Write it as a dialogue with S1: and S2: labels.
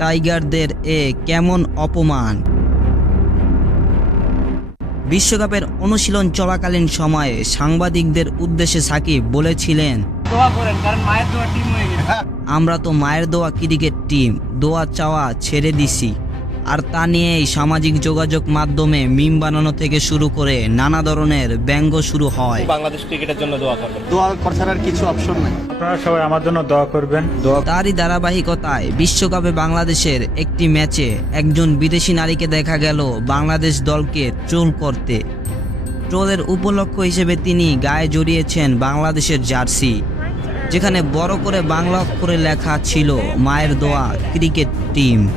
S1: টাইগারদের এ কেমন অপমান? বিশ্বকাপের অনুশীলন চলাকালীন সময়ে সাংবাদিকদের উদ্দেশ্যে সাকিব বলেছিলেন আমরা তো মায়ের দোয়া ক্রিকেট টিম দোয়া চাওয়া ছেড়ে দিছি। আর তা নিয়েই সামাজিক যোগাযোগ মাধ্যমে মিম বানানো থেকে শুরু করে নানা ধরনের ব্যঙ্গ শুরু হয়।
S2: বাংলাদেশ ক্রিকেটের জন্য দোয়া করবেন।
S3: দোয়া করা ছাড়া আর কিছু অপশন নাই।
S4: আপনারা সবাই আমার জন্য দোয়া করবেন। দোয়া
S1: তারই ধারাবাহিকতায় বিশ্বকাপে বাংলাদেশের একটি ম্যাচে একজন বিদেশি নারীকে দেখা গেল বাংলাদেশ দলকে ট্রোল করতে। ট্রোলের উপলক্ষ হিসেবে তিনি গায়ে জড়িয়েছেন বাংলাদেশের জার্সি যেখানে বড় করে বাংলা অক্ষরে লেখা ছিল মায়ের দোয়া ক্রিকেট টিম।